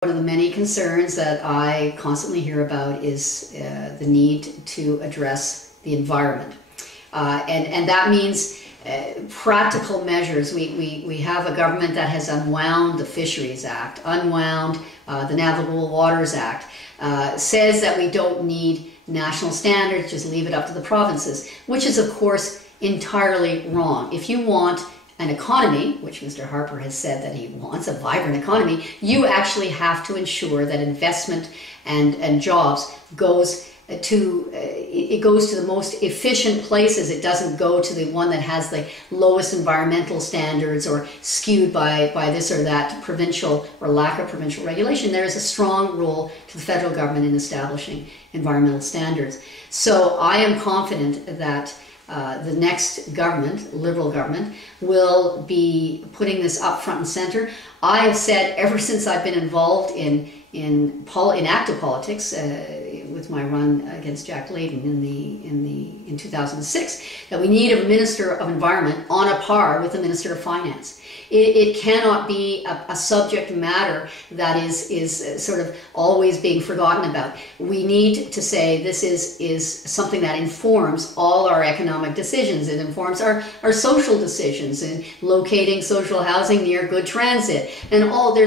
One of the many concerns that I constantly hear about is the need to address the environment. And that means practical measures. We have a government that has unwound the Fisheries Act, unwound the Navigable Waters Act, says that we don't need national standards, just leave it up to the provinces, which is of course entirely wrong. If you want an economy, which Mr. Harper has said that he wants, a vibrant economy, you actually have to ensure that investment and jobs goes to the most efficient places. It doesn't go to the one that has the lowest environmental standards or skewed by this or that provincial or lack of provincial regulation. There is a strong role to the federal government in establishing environmental standards. So I am confident that the next government, Liberal government, will be putting this up front and center. I have said ever since I've been involved in active politics, with my run against Jack Layton in 2006, that we need a Minister of Environment on a par with the Minister of Finance. It cannot be a subject matter that is sort of always being forgotten about. We need to say this is something that informs all our economic decisions. It informs our social decisions in locating social housing near good transit and all.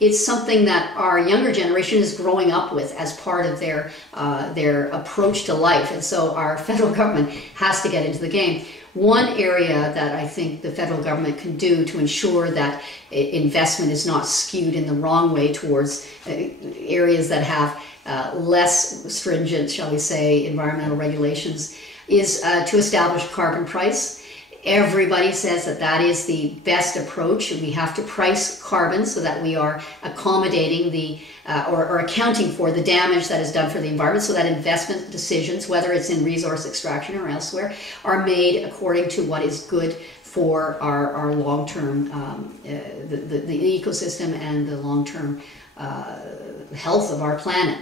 It's something that our younger generation is growing up with as part of their approach to life, and so our federal government has to get into the game. One area that I think the federal government can do to ensure that investment is not skewed in the wrong way towards areas that have less stringent, shall we say, environmental regulations is to establish a carbon price. Everybody says that that is the best approach, and we have to price carbon so that we are accommodating the or accounting for the damage that is done for the environment, so that investment decisions, whether it's in resource extraction or elsewhere, are made according to what is good for our long-term, the ecosystem and the long-term health of our planet.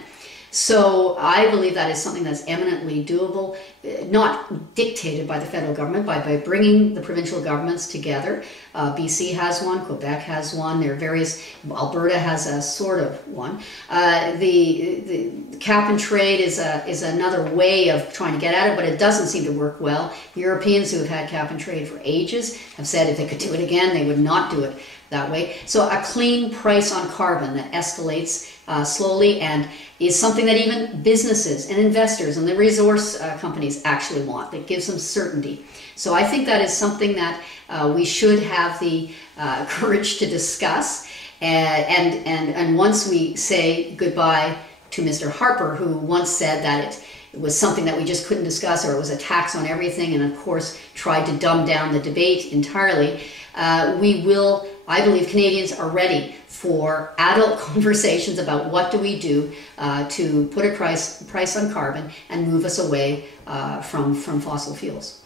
So I believe that is something that's eminently doable, not dictated by the federal government, by bringing the provincial governments together. BC has one, Quebec has one, there are various, Alberta has a sort of one. The cap and trade is another way of trying to get at it, but it doesn't seem to work well. Europeans who have had cap and trade for ages have said if they could do it again, they would not do it that way. So a clean price on carbon that escalates slowly and is something that even businesses and investors and the resource companies actually want, that gives them certainty. So I think that is something that we should have the courage to discuss. And once we say goodbye to Mr. Harper, who once said that it was something that we just couldn't discuss, or it was a tax on everything, and of course tried to dumb down the debate entirely, we will, I believe Canadians are ready for adult conversations about what do we do to put a price on carbon and move us away from fossil fuels.